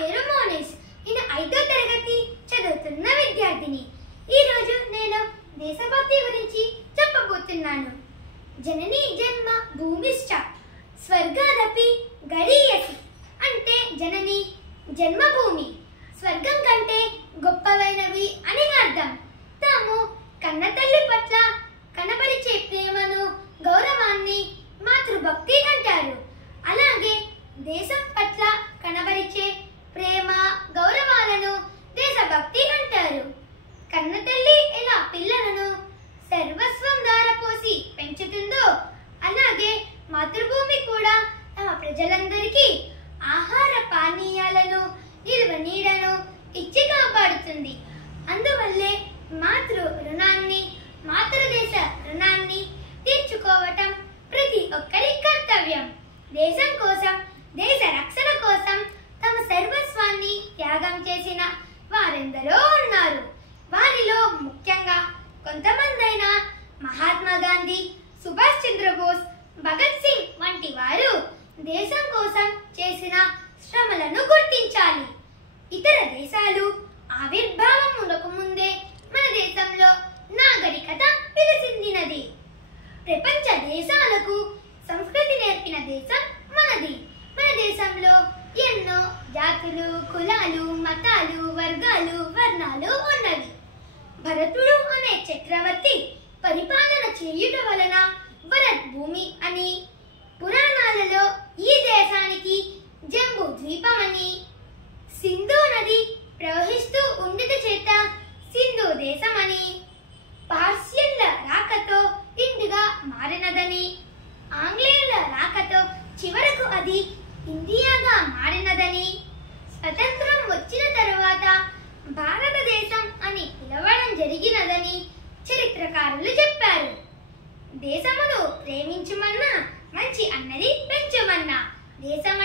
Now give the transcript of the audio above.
పేరు మోనిష్. నేను 5వ తరగతి చదువుతున్న విద్యార్థిని. ఈ రోజు నేను దేశభక్తి గురించి చెప్పబోతున్నాను. జననీ జన్మ భూమిశ్చ స్వర్గాదపి గరీయసి అంటే జనని జన్మభూమి స్వర్గం కంటే గొప్పవైనవి అని అర్థం. తాము కన్నతల్లి పట్ల కనబరిచే ప్రేమను గౌరవాన్ని మాతృభక్తి అంటారు. అలాగే దేశం పట్ల కనబరిచే ప్రేమ గౌరవాలను దేశభక్తి అంటారు. కన్నతల్లి ఎలా పిల్లలను సర్వస్వం ధారపోసి పెంచుతుందో అలాగే మాతృభూమి కూడా తమ ప్రజలందరికీ ఆహార పానీయాలను నిల్వ నీడను ఇచ్చి కాపాడుతుంది. అందువల్లే మాతృ రుణాన్ని మాతృదేశ రుణాన్ని తీర్చుకోవటం ప్రతి ఒక్కరి కర్తవ్యం. దేశం కోసం దేశ రక్షణ కోసం తమ సర్వస్వాన్ని త్యాగం చేసిన వారెందరో ఉన్నారు. వారిలో ముఖ్యంగా కొంతమందైన మహాత్మా గాంధీ, సుభాష్ చంద్రబోస్, భగత్ సింగ్ వంటి వారు దేశం కోసం చేసిన శ్రమలను గుర్తించాలి. ఇతర దేశాలు ఆవిర్భావమునకు ముందే మన దేశంలో నాగరికత వికసించినది. ప్రపంచ దేశాలకు సంస్కృతి నేర్పిన దేశం మనది. మన దేశంలో ఎన్నో జాతులు, కులాలు, మతాలు, వర్గాలు, వర్ణాలు ఉన్నవి. భరతుడు అనే చక్రవర్తి పరిపాలన చేయుట వలన భరత్ భూమి అని, పురాణాలలో ఈ దేశానికి జంబూ ద్వీపం అని, సింధు నది ప్రవహిస్తూ ఉండుట చేత సింధు దేశమని, పార్సియన్ల రాకతో ఇండిగా మారినదని, ఆంగ్లేయుల రాకతో చివరకు అది ఇండియాగా మారినదని, స్వతంత్రం వచ్చిన తరువాత భారతదేశం అని పిలవడం జరిగినదని చరిత్రకారులు చెప్పారు. దేశమును ప్రేమించుమన్నా మంచి అన్నది పెంచుమన్నా దేశం